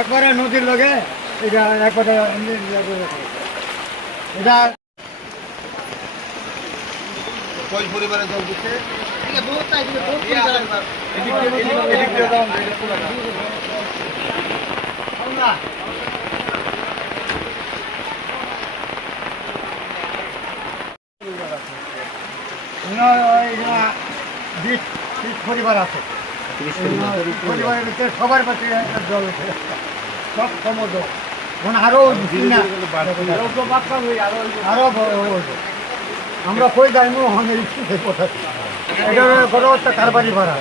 একবারে নদীর লগে এটা একবারে এটা কই পরিবারে জল দিচ্ছে পরিবার আছে পরিবারের ভিতরে সবার পাশে জল উঠে সব সমুদ্র মানে আরো আরো আমরা কই যাইমু এটা বড় একটা কারবারি ভাড়া।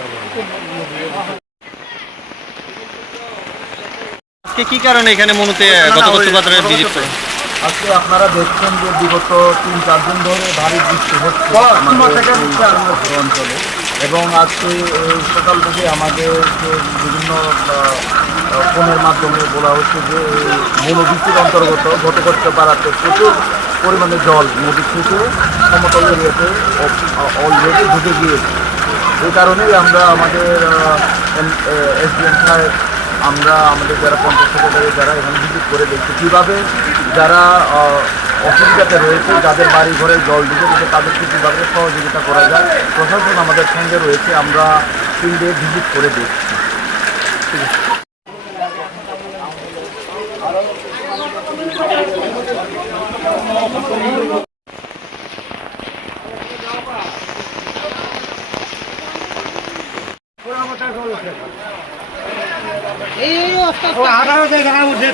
আজকে কি কারণে এখানে মনুতে গত বৃহস্পতিবার ভিজিট করে? আজকে আপনারা দেখছেন যে বিগত 3-4 দিন ধরে ভারী বৃষ্টি হচ্ছে আমাদের অঞ্চলে এবং আজকে সকাল থেকে আমাদের বিভিন্ন ফোনের মাধ্যমে বলা হচ্ছে যে মনোবৃষ্টির অন্তর্গত ঘটকষ্ট পাড়াতে প্রচুর পরিমাণে জল নদী থেকে সমতল এরিয়াতে অলরেডি ঢুকে গিয়েছে। এই কারণেই আমরা আমাদের এসডিএম সাহেব আমরা আমাদের যারা পঞ্চায়েত সেক্রেটারি যারা এখানে ভিজিট করে দেখছি কীভাবে যারা অসুবিধাতে রয়েছে যাদের বাড়ি ঘরে জল ঢুকে দিতে তাদেরকে কীভাবে সহযোগিতা করা যায় প্রশাসন আমাদের সঙ্গে রয়েছে। আমরা 3 ডে ভিজিট করে দেখছি। এই 18 জায়গা উঠে